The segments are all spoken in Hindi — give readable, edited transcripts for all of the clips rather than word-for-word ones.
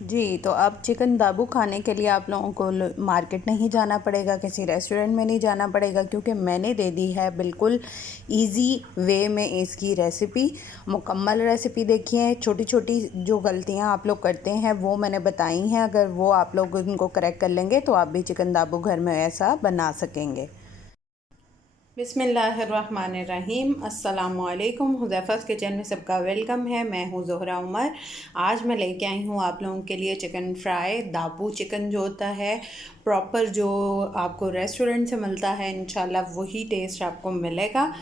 जी, तो अब चिकन दाबू खाने के लिए आप लोगों को मार्केट नहीं जाना पड़ेगा, किसी रेस्टोरेंट में नहीं जाना पड़ेगा, क्योंकि मैंने दे दी है बिल्कुल इजी वे में इसकी रेसिपी। मुकम्मल रेसिपी देखिए, छोटी छोटी जो गलतियां आप लोग करते हैं वो मैंने बताई हैं। अगर वो आप लोग उनको करेक्ट कर लेंगे तो आप भी चिकन दाबू घर में ऐसा बना सकेंगे। बिस्मिल्लाहिर्रहमानिर्रहीम। अस्सलामुअलैकुम। हुज़ैफ़ा's किचन में सबका वेलकम है। मैं हूँ ज़ोहरा उमर। आज मैं लेके आई हूँ आप लोगों के लिए चिकन फ्राई। दाबू चिकन जो होता है प्रॉपर, जो आपको रेस्टोरेंट से मिलता है, इंशाल्लाह वही टेस्ट आपको मिलेगा।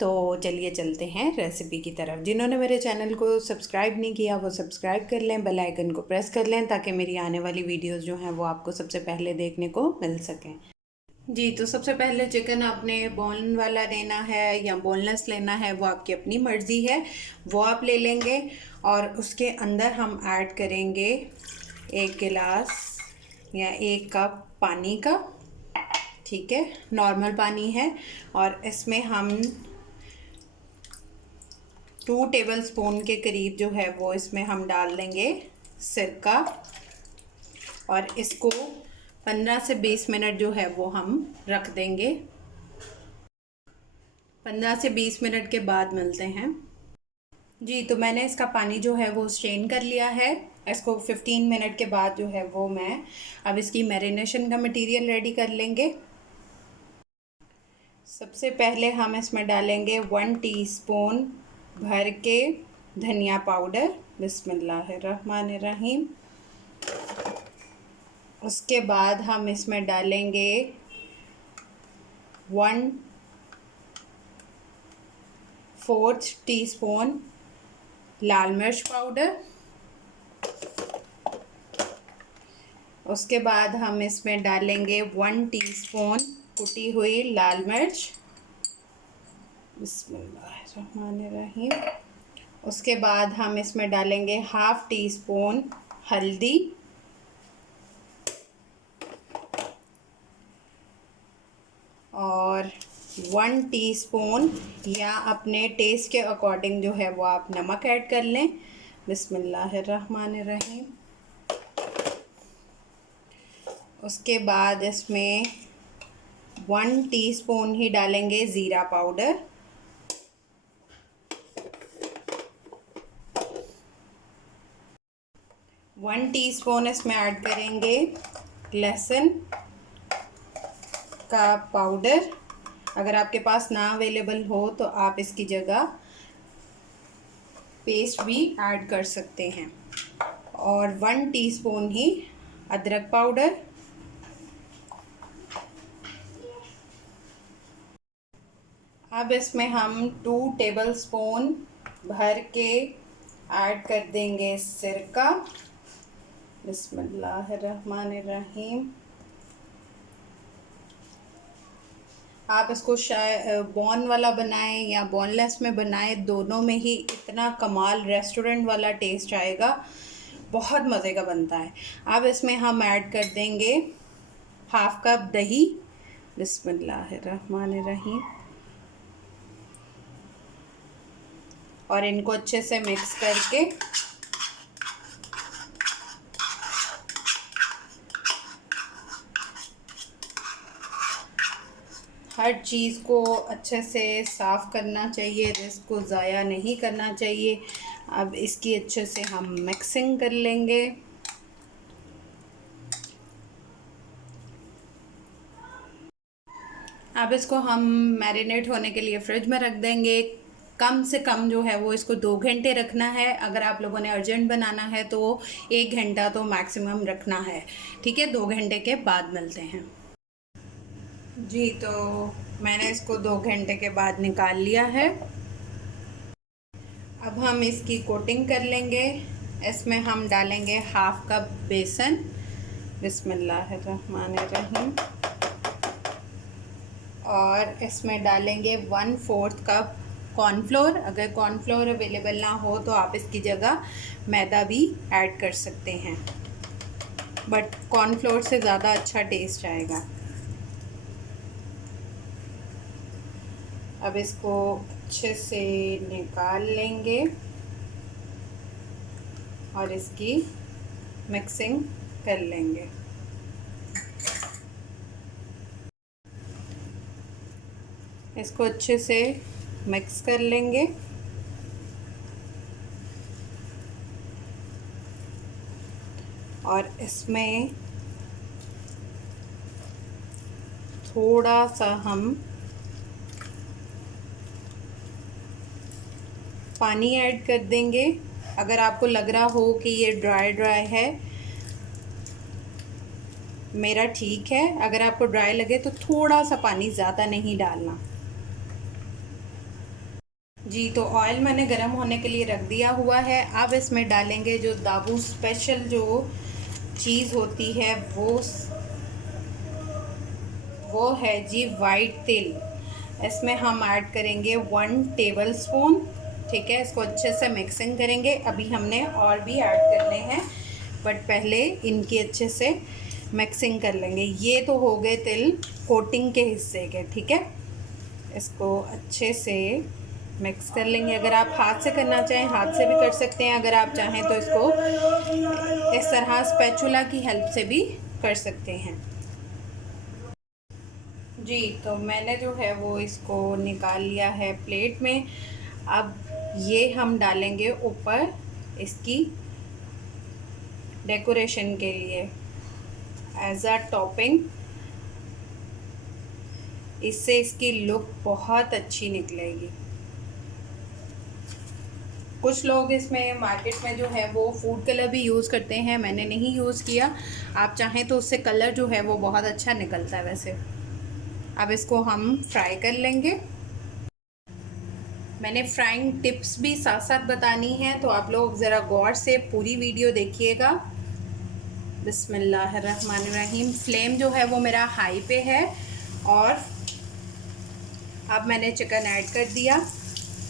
तो चलिए चलते हैं रेसिपी की तरफ। जिन्होंने मेरे चैनल को सब्सक्राइब नहीं किया वो सब्सक्राइब कर लें, बेल आइकन को प्रेस कर लें, ताकि मेरी आने वाली वीडियोज़ जो हैं वो आपको सबसे पहले देखने को मिल सकें। जी, तो सबसे पहले चिकन आपने बोन वाला लेना है या बोनलेस लेना है, वो आपकी अपनी मर्ज़ी है, वो आप ले लेंगे। और उसके अंदर हम ऐड करेंगे 1 गिलास या 1 कप पानी का। ठीक है, नॉर्मल पानी है। और इसमें हम 2 टेबलस्पून के करीब जो है वो इसमें हम डाल देंगे सिरका। और इसको 15 से 20 मिनट जो है वो हम रख देंगे। 15 से 20 मिनट के बाद मिलते हैं। जी, तो मैंने इसका पानी जो है वो स्ट्रेन कर लिया है। इसको 15 मिनट के बाद जो है वो मैं अब इसकी मैरिनेशन का मटेरियल रेडी कर लेंगे। सबसे पहले हम इसमें डालेंगे 1 टीस्पून भर के धनिया पाउडर। बिस्मिल्लाहिर्रहमानिर्रहीम। उसके बाद हम इसमें डालेंगे 1/4 टीस्पून लाल मिर्च पाउडर। उसके बाद हम इसमें डालेंगे 1 टीस्पून कुटी हुई लाल मिर्च। बिस्मिल्लाहिर्रहमानिर्रहीम। उसके बाद हम इसमें डालेंगे 1/2 टीस्पून हल्दी। और 1 टीस्पून या अपने टेस्ट के अकॉर्डिंग जो है वो आप नमक ऐड कर लें। बिस्मिल्लाहिर्रहमानिर्रहीम। उसके बाद इसमें 1 टीस्पून ही डालेंगे ज़ीरा पाउडर। वन टीस्पून इसमें ऐड करेंगे लहसुन का पाउडर। अगर आपके पास ना अवेलेबल हो तो आप इसकी जगह पेस्ट भी ऐड कर सकते हैं। और 1 टीस्पून ही अदरक पाउडर। अब इसमें हम 2 टेबलस्पून भर के ऐड कर देंगे सिरका। बिस्मिल्लाहिर्रहमानिर्रहीम। आप इसको शायद बॉन वाला बनाएं या बॉनलेस में बनाएं, दोनों में ही इतना कमाल रेस्टोरेंट वाला टेस्ट आएगा, बहुत मज़े का बनता है। अब इसमें हम ऐड कर देंगे 1/2 कप दही। बिस्मिल्लाहिर्रहमानिर्रहीम। और इनको अच्छे से मिक्स करके हर चीज़ को अच्छे से साफ़ करना चाहिए, इसको ज़ाया नहीं करना चाहिए। अब इसकी अच्छे से हम मिक्सिंग कर लेंगे। अब इसको हम मैरिनेट होने के लिए फ्रिज में रख देंगे। कम से कम जो है वो इसको 2 घंटे रखना है। अगर आप लोगों ने अर्जेंट बनाना है तो 1 घंटा तो मैक्सिमम रखना है। ठीक है, 2 घंटे के बाद मिलते हैं। जी, तो मैंने इसको 2 घंटे के बाद निकाल लिया है। अब हम इसकी कोटिंग कर लेंगे। इसमें हम डालेंगे 1/2 कप बेसन। बिस्मिल्लाहिर्रहमानिर्रहीम। और इसमें डालेंगे 1/4 कप कॉर्नफ्लोर। अगर कॉर्नफ्लोर अवेलेबल ना हो तो आप इसकी जगह मैदा भी ऐड कर सकते हैं, बट कॉर्नफ्लोर से ज़्यादा अच्छा टेस्ट आएगा। अब इसको अच्छे से निकाल लेंगे और इसकी मिक्सिंग कर लेंगे। इसको अच्छे से मिक्स कर लेंगे। और इसमें थोड़ा सा हम पानी ऐड कर देंगे। अगर आपको लग रहा हो कि ये ड्राई ड्राई है, मेरा ठीक है। अगर आपको ड्राई लगे तो थोड़ा सा पानी ज़्यादा नहीं डालना। जी, तो ऑयल मैंने गरम होने के लिए रख दिया हुआ है। अब इसमें डालेंगे जो दाबू स्पेशल जो चीज़ होती है, वो है जी वाइट तिल। इसमें हम ऐड करेंगे 1 टेबल स्पून। ठीक है, इसको अच्छे से मिक्सिंग करेंगे। अभी हमने और भी ऐड करने हैं, बट पहले इनकी अच्छे से मिक्सिंग कर लेंगे। ये तो हो गए तिल कोटिंग के हिस्से के। ठीक है, इसको अच्छे से मिक्स कर लेंगे। अगर आप हाथ से करना चाहें हाथ से भी कर सकते हैं। अगर आप चाहें तो इसको इस तरह स्पैचुला की हेल्प से भी कर सकते हैं। जी, तो मैंने जो है वो इसको निकाल लिया है प्लेट में। अब ये हम डालेंगे ऊपर इसकी डेकोरेशन के लिए एज अ टॉपिंग। इससे इसकी लुक बहुत अच्छी निकलेगी। कुछ लोग इसमें मार्केट में जो है वो फूड कलर भी यूज़ करते हैं, मैंने नहीं यूज़ किया। आप चाहें तो उससे कलर जो है वो बहुत अच्छा निकलता है वैसे। अब इसको हम फ्राई कर लेंगे। मैंने फ्राइंग टिप्स भी साथ साथ बतानी है, तो आप लोग ज़रा गौर से पूरी वीडियो देखिएगा। बिस्मिल्लाहिर्रहमानिर्रहीम। फ्लेम जो है वो मेरा हाई पे है। और अब मैंने चिकन ऐड कर दिया।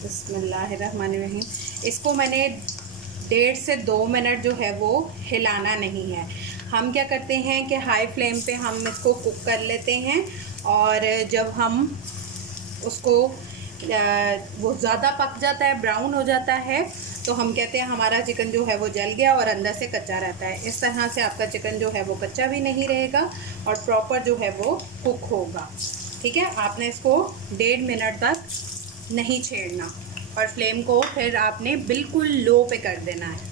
बिस्मिल्लाहिर्रहमानिर्रहीम। इसको मैंने 1.5 से 2 मिनट जो है वो हिलाना नहीं है। हम क्या करते हैं कि हाई फ्लेम पे हम इसको कुक कर लेते हैं, और जब हम उसको वो ज़्यादा पक जाता है, ब्राउन हो जाता है, तो हम कहते हैं हमारा चिकन जो है वो जल गया और अंदर से कच्चा रहता है। इस तरह से आपका चिकन जो है वो कच्चा भी नहीं रहेगा और प्रॉपर जो है वो कुक होगा। ठीक है, आपने इसको 1.5 मिनट तक नहीं छेड़ना और फ्लेम को फिर आपने बिल्कुल लो पे कर देना है।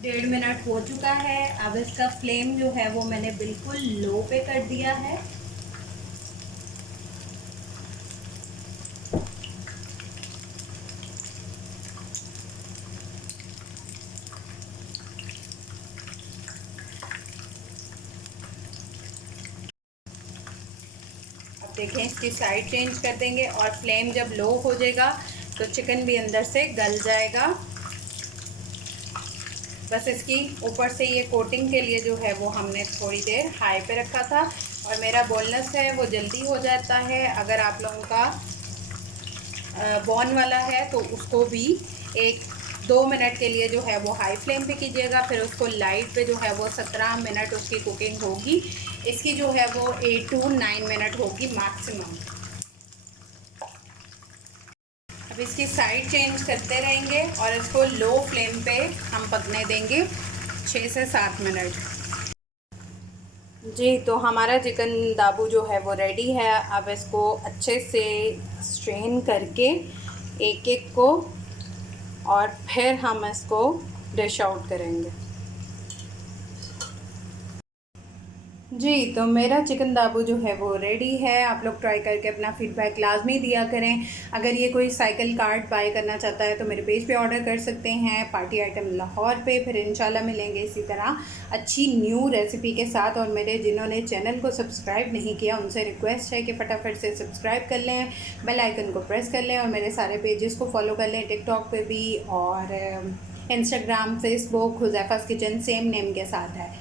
1.5 मिनट हो चुका है। अब इसका फ्लेम जो है वो मैंने बिल्कुल लो पे कर दिया है। देखें, इसकी साइड चेंज कर देंगे और फ्लेम जब लो हो जाएगा तो चिकन भी अंदर से गल जाएगा। बस इसकी ऊपर से ये कोटिंग के लिए जो है वो हमने थोड़ी देर हाई पे रखा था। और मेरा बोनलेस है वो जल्दी हो जाता है। अगर आप लोगों का बॉन वाला है तो उसको भी 1-2 मिनट के लिए जो है वो हाई फ्लेम पे कीजिएगा। फिर उसको लाइट पे जो है वो 17 मिनट उसकी कुकिंग होगी। इसकी जो है वो 8 to 9 मिनट होगी मैक्सिमम। अब इसकी साइड चेंज करते रहेंगे और इसको लो फ्लेम पे हम पकने देंगे 6 से 7 मिनट। जी, तो हमारा चिकन दाबू जो है वो रेडी है। अब इसको अच्छे से स्ट्रेन करके एक एक को, और फिर हम इसको डिश आउट करेंगे। जी, तो मेरा चिकन दाबू जो है वो रेडी है। आप लोग ट्राई करके अपना फ़ीडबैक लाजमी दिया करें। अगर ये कोई साइकिल कार्ड बाय करना चाहता है तो मेरे पेज पे ऑर्डर कर सकते हैं, पार्टी आइटम लाहौर पे। फिर इंशाल्लाह मिलेंगे इसी तरह अच्छी न्यू रेसिपी के साथ। और मेरे जिन्होंने चैनल को सब्सक्राइब नहीं किया उनसे रिक्वेस्ट है कि फटाफट से सब्सक्राइब कर लें, बेल आइकन को प्रेस कर लें और मेरे सारे पेजेस को फॉलो कर लें, टिकटॉक पे भी और Instagram, Facebook Huzaifa's kitchen same name के साथ है।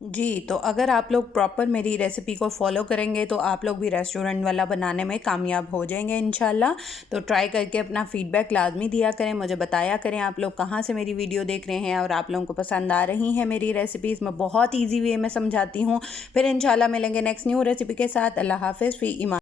जी, तो अगर आप लोग प्रॉपर मेरी रेसिपी को फॉलो करेंगे तो आप लोग भी रेस्टोरेंट वाला बनाने में कामयाब हो जाएंगे इंशाल्लाह। तो ट्राई करके अपना फ़ीडबैक लाजमी दिया करें, मुझे बताया करें आप लोग कहाँ से मेरी वीडियो देख रहे हैं और आप लोगों को पसंद आ रही हैं मेरी रेसिपीज़। मैं बहुत ईजी वे में समझाती हूँ। फिर इंशाल्लाह मिलेंगे नेक्स्ट न्यू रेसिपी के साथ। अल्लाह हाफ़िज़, फ़ी ईमान।